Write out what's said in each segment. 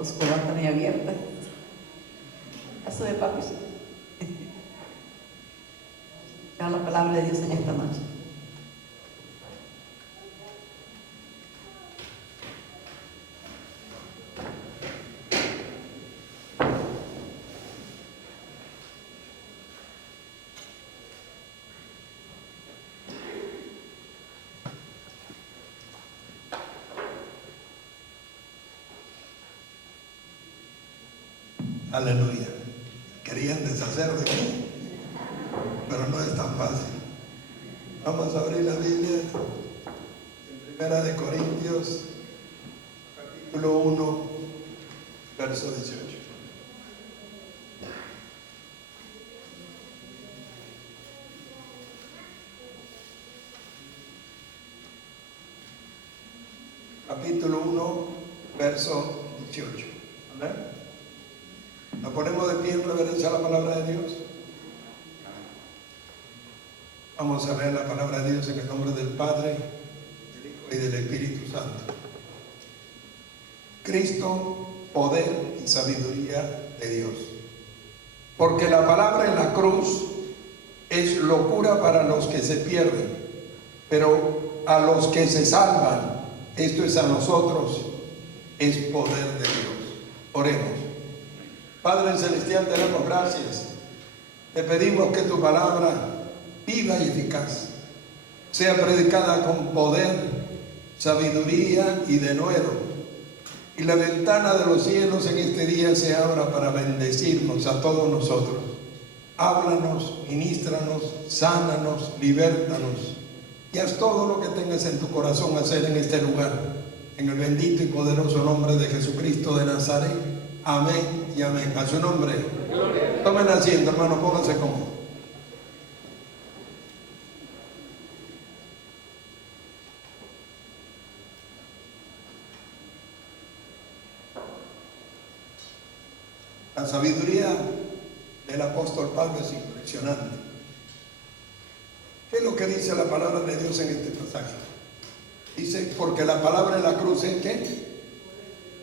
los colocan abiertas. Eso de papi. Vean la palabra de Dios en esta noche. Aleluya. Querían deshacer de mí, pero no es tan fácil. Vamos a abrir la Biblia en Primera de Corintios, capítulo 1, verso 18. Capítulo 1, verso 18. Amén. Nos ponemos de pie en reverencia a la palabra de Dios. Vamos a leer la palabra de Dios en el nombre del Padre, del Hijo y del Espíritu Santo. Cristo, poder y sabiduría de Dios. Porque la palabra en la cruz es locura para los que se pierden, pero a los que se salvan, esto es a nosotros, es poder de Dios. Oremos. Padre Celestial, te damos gracias. Te pedimos que tu palabra, viva y eficaz, sea predicada con poder, sabiduría y denuedo. Y la ventana de los cielos en este día se abra para bendecirnos a todos nosotros. Háblanos, ministranos, sánanos, libértanos. Y haz todo lo que tengas en tu corazón hacer en este lugar. En el bendito y poderoso nombre de Jesucristo de Nazaret. Amén y amén. A su nombre. Tomen asiento, hermano, pónganse cómodos. La sabiduría del apóstol Pablo es impresionante. ¿Qué es lo que dice la palabra de Dios en este pasaje? Dice, porque la palabra en la cruz es ¿qué?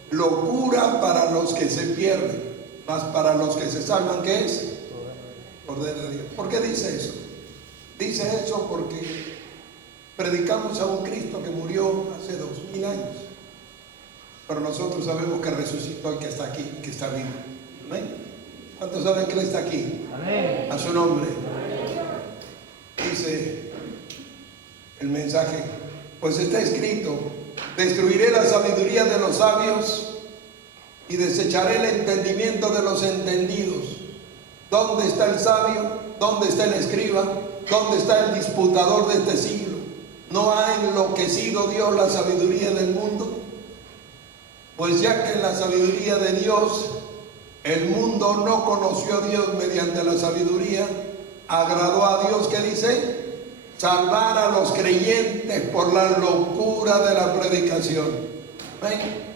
Locura para los que se pierden, mas para los que se salvan, ¿qué es? Poder de Dios. ¿Por qué dice eso? Dice eso porque predicamos a un Cristo que murió hace 2000 años, pero nosotros sabemos que resucitó y que está aquí, que está vivo. ¿Amén? ¿Cuántos saben que Él está aquí? Amén. A su nombre. Amén. Dice el mensaje, pues está escrito: destruiré la sabiduría de los sabios y desecharé el entendimiento de los entendidos. ¿Dónde está el sabio? ¿Dónde está el escriba? ¿Dónde está el disputador de este siglo? ¿No ha enloquecido Dios la sabiduría del mundo? Pues ya que en la sabiduría de Dios el mundo no conoció a Dios mediante la sabiduría, agradó a Dios, ¿qué dice? Salvar a los creyentes por la locura de la predicación. Amén.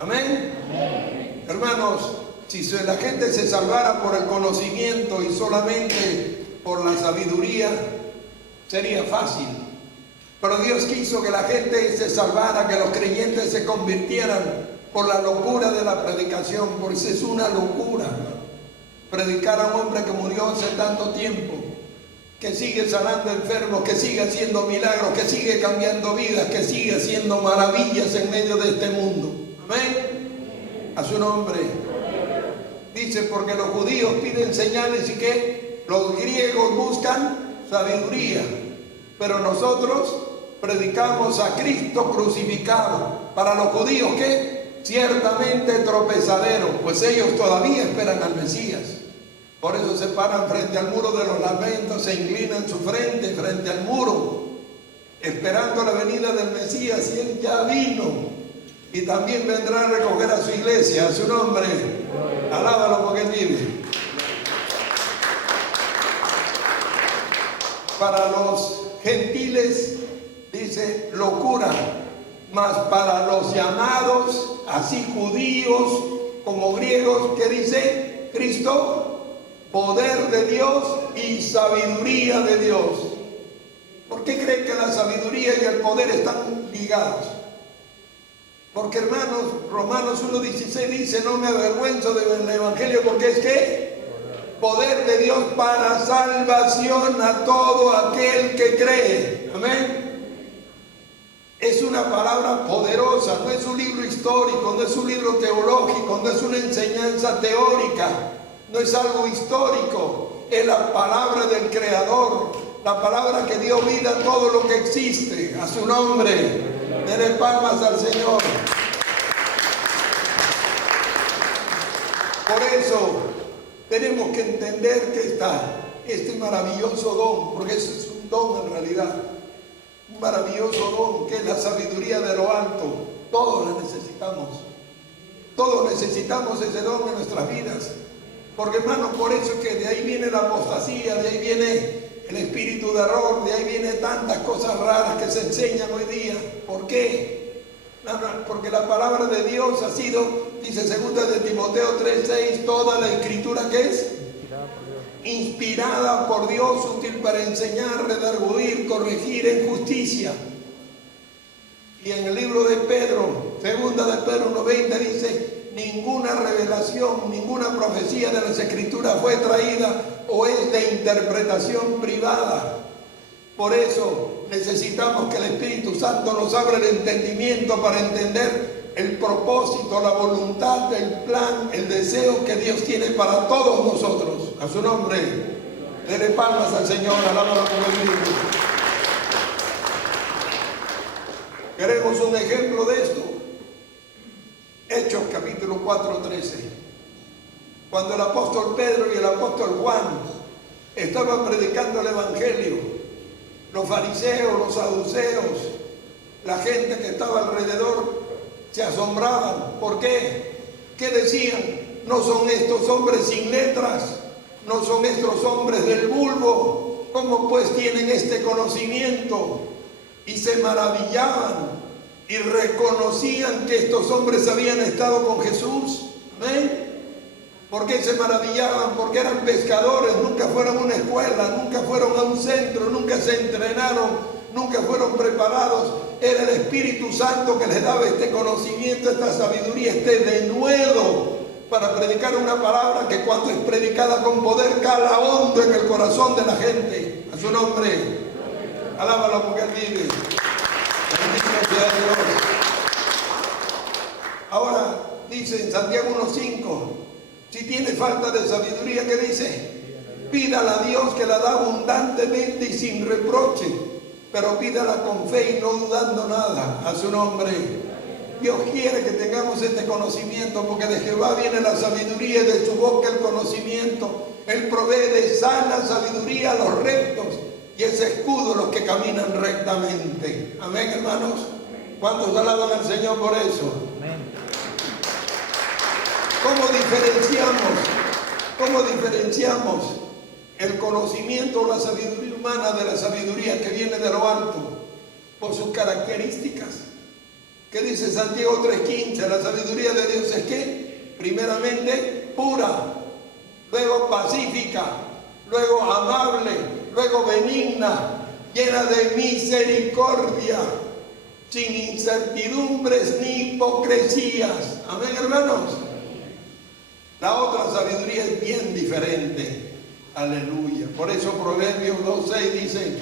Amén. Amén. Hermanos, si la gente se salvara por el conocimiento y solamente por la sabiduría, sería fácil. Pero Dios quiso que la gente se salvara, que los creyentes se convirtieran por la locura de la predicación, porque es una locura predicar a un hombre que murió hace tanto tiempo, que sigue sanando enfermos, que sigue haciendo milagros, que sigue cambiando vidas, que sigue haciendo maravillas en medio de este mundo. Amén. A su nombre. Dice, porque los judíos piden señales y que los griegos buscan sabiduría, pero nosotros predicamos a Cristo crucificado. Para los judíos, ¿qué? Ciertamente tropezadero, pues ellos todavía esperan al Mesías. Por eso se paran frente al muro de los lamentos, se inclinan su frente frente al muro, esperando la venida del Mesías, y Él ya vino. Y también vendrá a recoger a su iglesia, a su nombre. Alábalo porque Él vive. Para los gentiles, dice, locura, mas para los llamados, así judíos como griegos, ¿qué dice? Cristo, poder de Dios y sabiduría de Dios. ¿Por qué creen que la sabiduría y el poder están ligados? Porque hermanos, Romanos 1:16 dice, no me avergüenzo del Evangelio porque es que poder de Dios para salvación a todo aquel que cree. Amén. Es una palabra poderosa, no es un libro histórico, no es un libro teológico, no es una enseñanza teórica, no es algo histórico, es la palabra del Creador, la palabra que dio vida a todo lo que existe. A su nombre, denle palmas al Señor. Por eso tenemos que entender que está este maravilloso don, porque eso es un don en realidad. Un maravilloso don que es la sabiduría de lo alto. Todos la necesitamos. Todos necesitamos ese don en nuestras vidas. Porque hermano, por eso es que de ahí viene la apostasía, de ahí viene el espíritu de error, de ahí viene tantas cosas raras que se enseñan hoy día. ¿Por qué? Porque la palabra de Dios ha sido, dice 2 de Timoteo 3:6, toda la escritura que es inspirada por Dios, útil para enseñar, redarguir, corregir en justicia. Y en el libro de Pedro, 2 de Pedro 1:20 dice, ninguna revelación, ninguna profecía de las escrituras fue traída o es de interpretación privada. Por eso necesitamos que el Espíritu Santo nos abra el entendimiento para entender el propósito, la voluntad, el plan, el deseo que Dios tiene para todos nosotros. A su nombre, denle palmas al Señor, alábalo con el libro. Queremos un ejemplo de esto. Hechos capítulo 4:13. Cuando el apóstol Pedro y el apóstol Juan estaban predicando el Evangelio, los fariseos, los saduceos, la gente que estaba alrededor se asombraban. ¿Por qué? ¿Qué decían? ¿No son estos hombres sin letras? ¿No son estos hombres del vulgo? ¿Cómo pues tienen este conocimiento? Y se maravillaban y reconocían que estos hombres habían estado con Jesús. ¿Amén? ¿Por qué se maravillaban? Porque eran pescadores, nunca fueron a una escuela, nunca fueron a un centro, nunca se entrenaron, nunca fueron preparados. Era el Espíritu Santo que les daba este conocimiento, esta sabiduría, este denuedo para predicar una palabra que cuando es predicada con poder cala hondo en el corazón de la gente. A su nombre, alábalo porque Él vive. Bendito sea Dios. Ahora dice en Santiago 1:5, si tiene falta de sabiduría, ¿qué dice? Pídala a Dios que la da abundantemente y sin reproche, pero pídala con fe y no dudando nada. A su nombre. Dios quiere que tengamos este conocimiento, porque de Jehová viene la sabiduría y de su boca el conocimiento. Él provee de sana sabiduría a los rectos y es escudo a los que caminan rectamente. Amén, hermanos. ¿Cuántos alaban al Señor por eso? Amén. ¿Cómo diferenciamos el conocimiento o la sabiduría humana de la sabiduría que viene de lo alto? Por sus características. ¿Qué dice Santiago 3:15? La sabiduría de Dios es ¿qué? Primeramente pura, luego pacífica, luego amable, luego benigna, llena de misericordia, sin incertidumbres ni hipocresías. Amén, hermanos. La otra sabiduría es bien diferente. Aleluya. Por eso Proverbios 2:6 dice,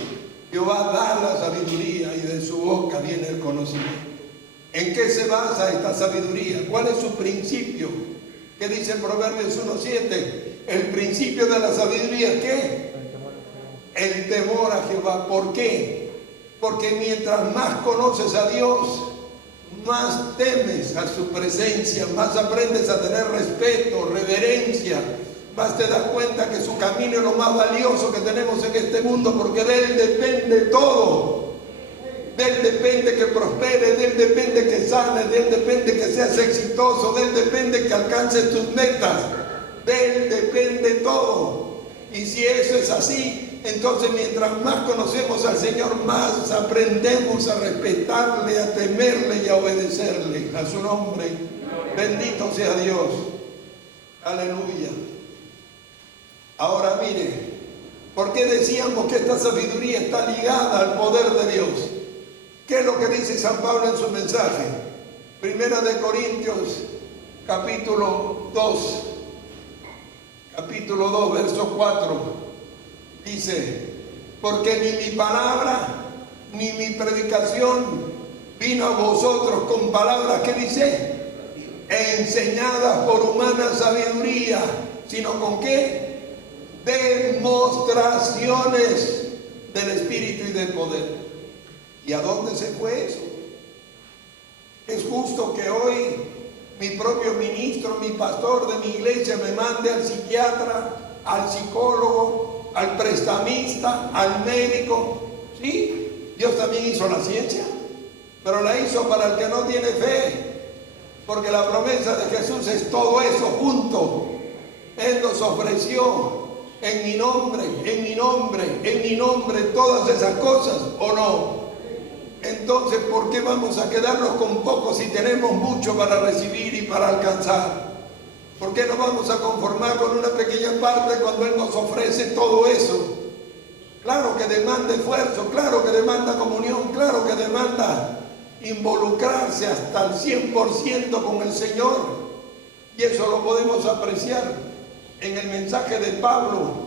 Jehová da la sabiduría y de su boca viene el conocimiento. ¿En qué se basa esta sabiduría? ¿Cuál es su principio? ¿Qué dice en Proverbios 1:7? El principio de la sabiduría es ¿qué? El temor a Jehová. ¿Por qué? Porque mientras más conoces a Dios, más temes a su presencia, más aprendes a tener respeto, reverencia, más te das cuenta que su camino es lo más valioso que tenemos en este mundo, porque de Él depende todo. De Él depende que prosperes, de Él depende que sanes, de Él depende que seas exitoso, de Él depende que alcances tus metas, de Él depende todo. Y si eso es así, entonces mientras más conocemos al Señor, más aprendemos a respetarle, a temerle y a obedecerle. A su nombre, bendito sea Dios. Aleluya. Ahora mire, ¿por qué decíamos que esta sabiduría está ligada al poder de Dios? ¿Qué es lo que dice San Pablo en su mensaje? Primera de Corintios, capítulo 2, verso 4, dice: porque ni mi palabra ni mi predicación vino a vosotros con palabras, que dice, enseñadas por humana sabiduría, sino con ¿qué? Demostraciones del Espíritu y del poder. ¿Y a dónde se fue eso? Es justo que hoy mi propio ministro, mi pastor de mi iglesia me mande al psiquiatra, al psicólogo, al prestamista, al médico. Sí, Dios también hizo la ciencia, pero la hizo para el que no tiene fe, porque la promesa de Jesús es todo eso junto. Él nos ofreció en mi nombre, todas esas cosas, ¿o no? Entonces, ¿por qué vamos a quedarnos con poco si tenemos mucho para recibir y para alcanzar? ¿Por qué nos vamos a conformar con una pequeña parte cuando Él nos ofrece todo eso? Claro que demanda esfuerzo, claro que demanda comunión, claro que demanda involucrarse hasta el 100% con el Señor. Y eso lo podemos apreciar en el mensaje de Pablo.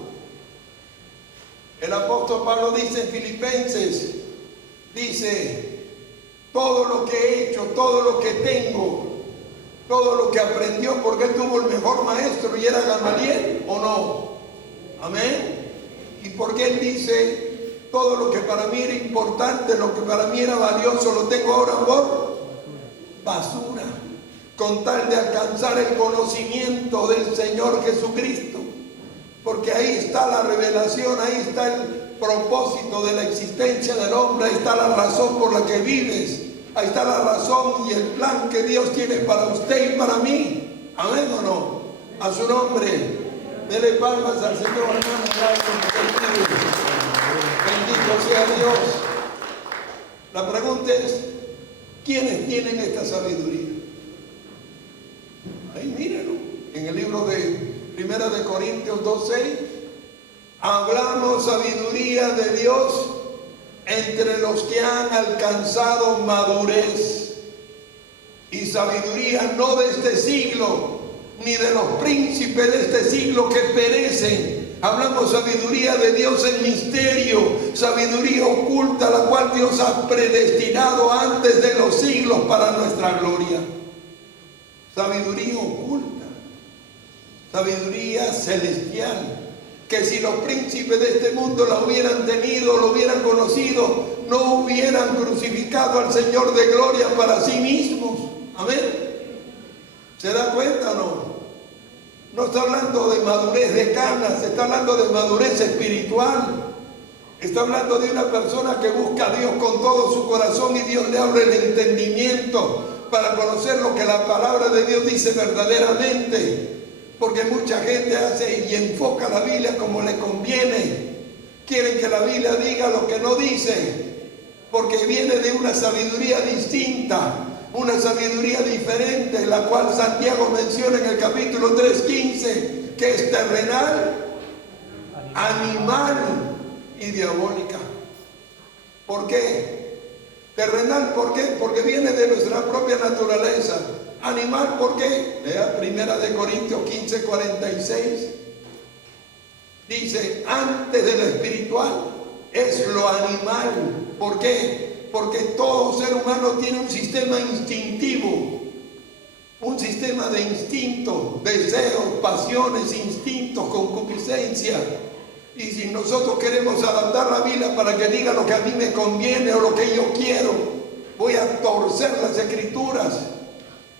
El apóstol Pablo dice en Filipenses, dice: todo lo que he hecho, todo lo que tengo, todo lo que aprendió, porque él tuvo el mejor maestro y era Gamaliel, ¿o no? Amén. Y porque él dice: todo lo que para mí era importante, lo que para mí era valioso, lo tengo ahora por basura, con tal de alcanzar el conocimiento del Señor Jesucristo. Porque ahí está la revelación, ahí está el propósito de la existencia del hombre, ahí está la razón por la que vives, ahí está la razón y el plan que Dios tiene para usted y para mí. Amén o no. A su nombre, dele palmas al Señor, hermano. Bendito sea Dios. La pregunta es: ¿quiénes tienen esta sabiduría? Ahí mírenlo, en el libro de Primera de Corintios 2:6, hablamos sabiduría de Dios entre los que han alcanzado madurez, y sabiduría no de este siglo, ni de los príncipes de este siglo que perecen. Hablamos sabiduría de Dios en misterio, sabiduría oculta, la cual Dios ha predestinado antes de los siglos para nuestra gloria. Sabiduría oculta, sabiduría celestial, que si los príncipes de este mundo la hubieran tenido, lo hubieran conocido, no hubieran crucificado al Señor de gloria para sí mismos. Amén. ¿Se da cuenta o no? No está hablando de madurez de canas, está hablando de madurez espiritual. Está hablando de una persona que busca a Dios con todo su corazón y Dios le abre el entendimiento para conocer lo que la palabra de Dios dice verdaderamente. Porque mucha gente hace y enfoca la Biblia como le conviene. Quieren que la Biblia diga lo que no dice, porque viene de una sabiduría distinta, una sabiduría diferente, la cual Santiago menciona en el capítulo 3:15, que es terrenal, animal y diabólica. ¿Por qué? Terrenal, ¿por qué? Porque viene de nuestra propia naturaleza. Animal, ¿por qué? Lea Primera de Corintios 15:46. Dice: antes de lo espiritual es lo animal. ¿Por qué? Porque todo ser humano tiene un sistema instintivo, un sistema de instintos, deseos, pasiones, instintos, concupiscencia. Y si nosotros queremos adaptar la Biblia para que diga lo que a mí me conviene o lo que yo quiero, voy a torcer las Escrituras.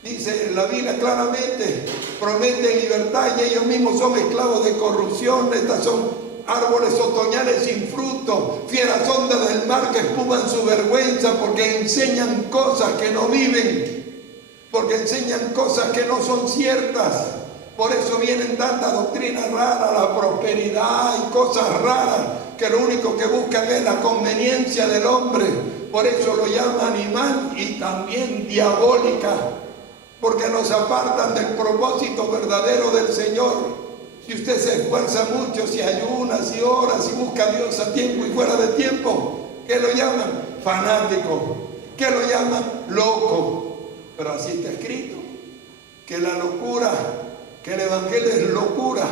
Dice la Biblia claramente, promete libertad y ellos mismos son esclavos de corrupción. Estas son árboles otoñales sin fruto, fieras ondas del mar que espuman su vergüenza, porque enseñan cosas que no viven, porque enseñan cosas que no son ciertas. Por eso vienen tantas doctrinas raras, la prosperidad y cosas raras, que lo único que buscan es la conveniencia del hombre. Por eso lo llama animal y también diabólica, porque nos apartan del propósito verdadero del Señor. Si usted se esfuerza mucho, si ayuna, si ora, si busca a Dios a tiempo y fuera de tiempo, ¿qué lo llaman? Fanático. ¿Qué lo llaman? Loco. pero así está escrito, que la locura, que el evangelio es locura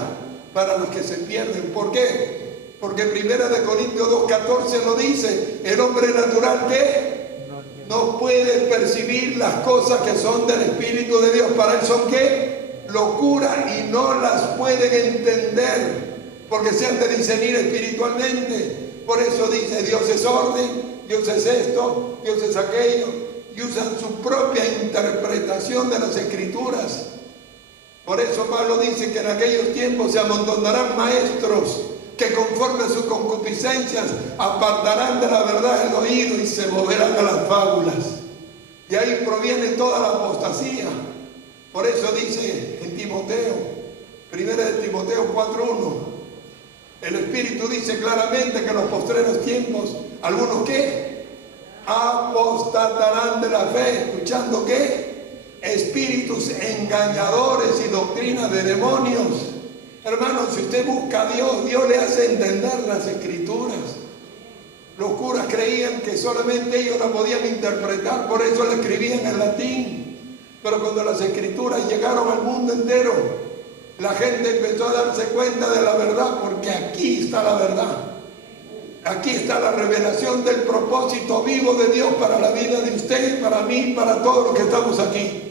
para los que se pierden. ¿Por qué? Porque 1 Corintios 2:14 lo dice, el hombre natural que no puede percibir las cosas que son del Espíritu de Dios. Para él son ¿qué? Locura, y no las pueden entender porque se han de discernir espiritualmente. Por eso dice, Dios es orden, Dios es esto, Dios es aquello, y usan su propia interpretación de las Escrituras. Por eso Pablo dice que en aquellos tiempos se amontonarán maestros que conforme a sus concupiscencias apartarán de la verdad el oído y se moverán a las fábulas. Y ahí proviene toda la apostasía. Por eso dice en Timoteo, 1 Timoteo 4:1, el Espíritu dice claramente que en los postreros tiempos, algunos ¿qué? Apostatarán de la fe, escuchando ¿qué? Espíritus engañadores y doctrinas de demonios. Hermanos, si usted busca a Dios, Dios le hace entender las Escrituras. Los curas creían que solamente ellos la podían interpretar, por eso la escribían en latín. Pero cuando las Escrituras llegaron al mundo entero, la gente empezó a darse cuenta de la verdad, porque aquí está la verdad. Aquí está la revelación del propósito vivo de Dios para la vida de usted, para mí, para todos los que estamos aquí.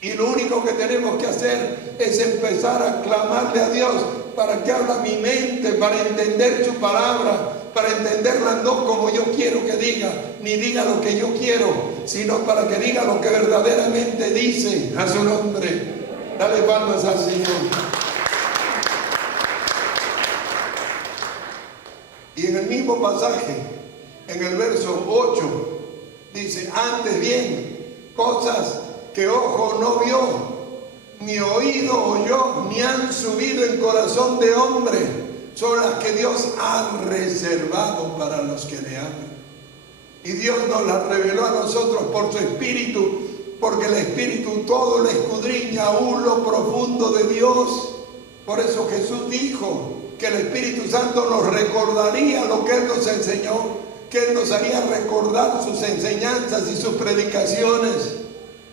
Y lo único que tenemos que hacer es empezar a clamarle a Dios para que abra mi mente, para entender su palabra, para entenderla no como yo quiero que diga, ni diga lo que yo quiero, sino para que diga lo que verdaderamente dice. A su nombre. Dale palmas al Señor. Y en el mismo pasaje, en el verso 8, dice, antes bien, cosas que ojo no vio, ni oído oyó, ni han subido en corazón de hombre, son las que Dios ha reservado para los que le aman. Y Dios nos las reveló a nosotros por su Espíritu, porque el Espíritu todo lo escudriña, aún lo profundo de Dios. Por eso Jesús dijo que el Espíritu Santo nos recordaría lo que Él nos enseñó, que Él nos haría recordar sus enseñanzas y sus predicaciones.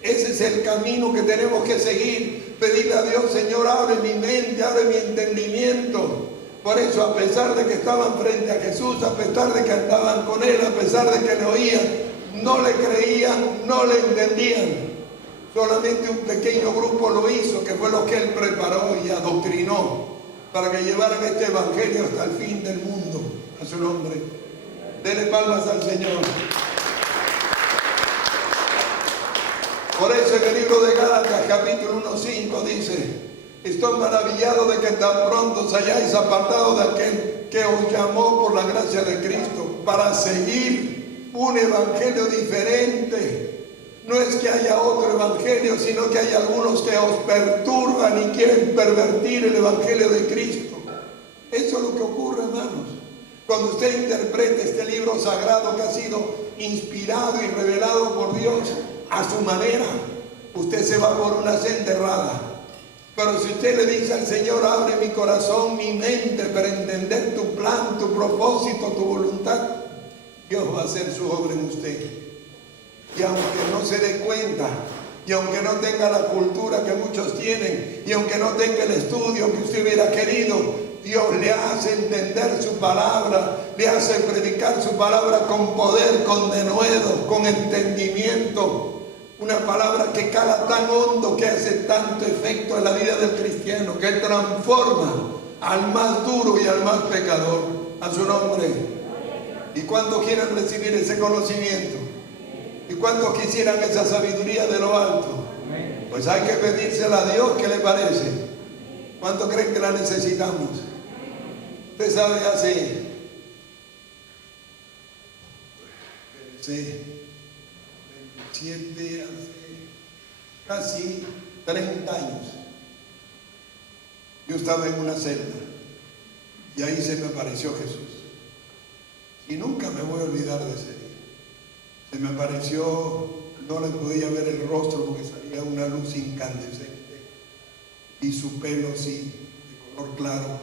Ese es el camino que tenemos que seguir, pedirle a Dios, Señor, abre mi mente, abre mi entendimiento. Por eso, a pesar de que estaban frente a Jesús, a pesar de que andaban con Él, a pesar de que le oían, no le creían, no le entendían. Solamente un pequeño grupo lo hizo, que fue lo que Él preparó y adoctrinó para que llevaran este evangelio hasta el fin del mundo. A su nombre. Dele palmas al Señor. Por eso en el libro de Gálatas, capítulo 1:5 dice, estoy maravillado de que tan pronto os hayáis apartado de aquel que os llamó por la gracia de Cristo para seguir un evangelio diferente. No es que haya otro evangelio, sino que hay algunos que os perturban y quieren pervertir el evangelio de Cristo. Eso es lo que ocurre, hermanos. Cuando usted interpreta este libro sagrado que ha sido inspirado y revelado por Dios a su manera, usted se va por una senda errada. Pero si usted le dice al Señor, abre mi corazón, mi mente para entender tu plan, tu propósito, tu voluntad, Dios va a hacer su obra en usted. Y aunque no se dé cuenta, y aunque no tenga la cultura que muchos tienen, y aunque no tenga el estudio que usted hubiera querido, Dios le hace entender su palabra, le hace predicar su palabra con poder, con denuedo, con entendimiento. Una palabra que cala tan hondo, que hace tanto efecto en la vida del cristiano, que transforma al más duro y al más pecador. A su nombre. ¿Y cuántos quieren recibir ese conocimiento? ¿Y cuántos quisieran esa sabiduría de lo alto? Pues hay que pedírsela a Dios. ¿Qué le parece? ¿Cuántos creen que la necesitamos? Usted sabe, hace 27, hace casi 30 años, yo estaba en una celda y ahí se me apareció Jesús. Y nunca me voy a olvidar de ese día. Se me apareció, no le podía ver el rostro porque salía una luz incandescente y su pelo así, de color claro,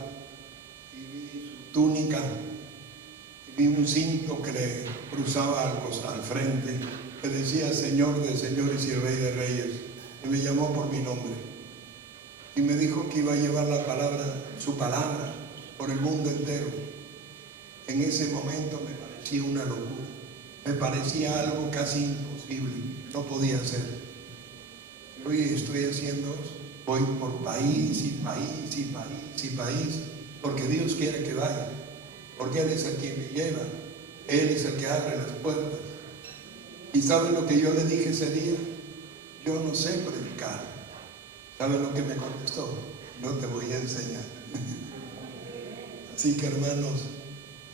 y vi su túnica, y vi un cinto que le cruzaba al frente, que decía Señor de señores y Rey de reyes, y me llamó por mi nombre y me dijo que iba a llevar la palabra, su palabra, por el mundo entero. En ese momento me parecía una locura, me parecía algo casi imposible, no podía hacer. Hoy estoy haciendo, voy por país y país y país y país, porque Dios quiere que vaya, porque Él es el que me lleva, Él es el que abre las puertas. ¿Y saben lo que yo le dije ese día? Yo no sé predicar. ¿Saben lo que me contestó? No te voy a enseñar. Así que, hermanos,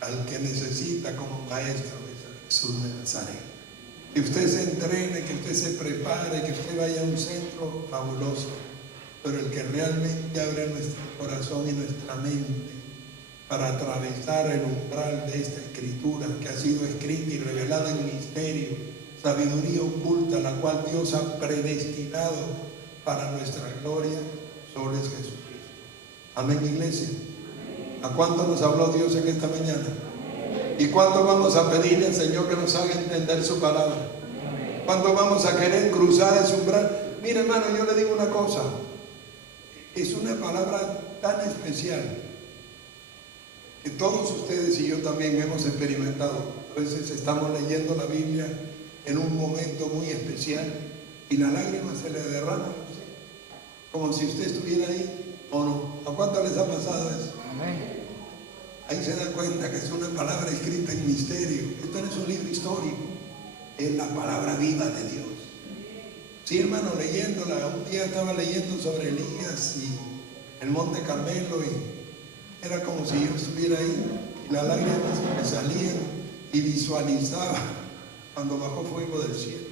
al que necesita como maestro es Jesús de Nazaret. Que usted se entrene, que usted se prepare, que usted vaya a un centro fabuloso, pero el que realmente abre nuestro corazón y nuestra mente para atravesar el umbral de esta escritura que ha sido escrita y revelada en misterio, sabiduría oculta, la cual Dios ha predestinado para nuestra gloria, solo es Jesucristo. Amén, iglesia. ¿A cuánto nos habló Dios en esta mañana? ¿Y cuánto vamos a pedirle al Señor que nos haga entender su palabra? ¿Cuánto vamos a querer cruzar ese umbral? Mire, hermano, yo le digo una cosa, es una palabra tan especial que todos ustedes y yo también hemos experimentado. A veces estamos leyendo la Biblia en un momento muy especial y la lágrima se le derrama, no sé, como si usted estuviera ahí o no. ¿A cuánto les ha pasado eso? Amén. Ahí se da cuenta que es una palabra escrita en misterio. Esto no es un libro histórico, es la palabra viva de Dios. Sí, hermano, leyéndola, un día estaba leyendo sobre Elías y el monte Carmelo y era como si yo estuviera ahí y las lágrimas me salían y visualizaba cuando bajó fuego del cielo.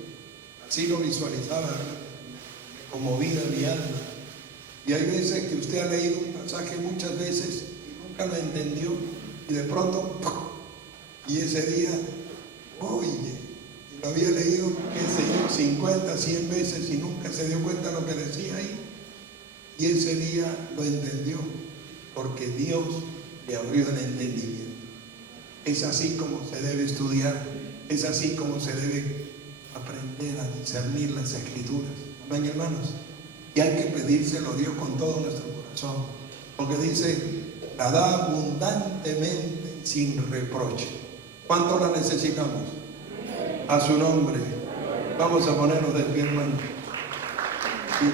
Así lo visualizaba, me conmovía mi alma. Y hay veces que usted ha leído un pasaje muchas veces y nunca lo entendió y de pronto, ¡pum! Y ese día, oye, y lo había leído, qué sé yo, 50, 100 veces y nunca se dio cuenta de lo que decía ahí. Y ese día lo entendió, porque Dios le abrió el entendimiento. Es así como se debe estudiar, es así como se debe aprender a discernir las escrituras. Amén, hermanos. Y hay que pedírselo a Dios con todo nuestro corazón, porque dice, la da abundantemente sin reproche. ¿Cuánto la necesitamos? A su nombre. Vamos a ponernos de pie, hermano. Sí,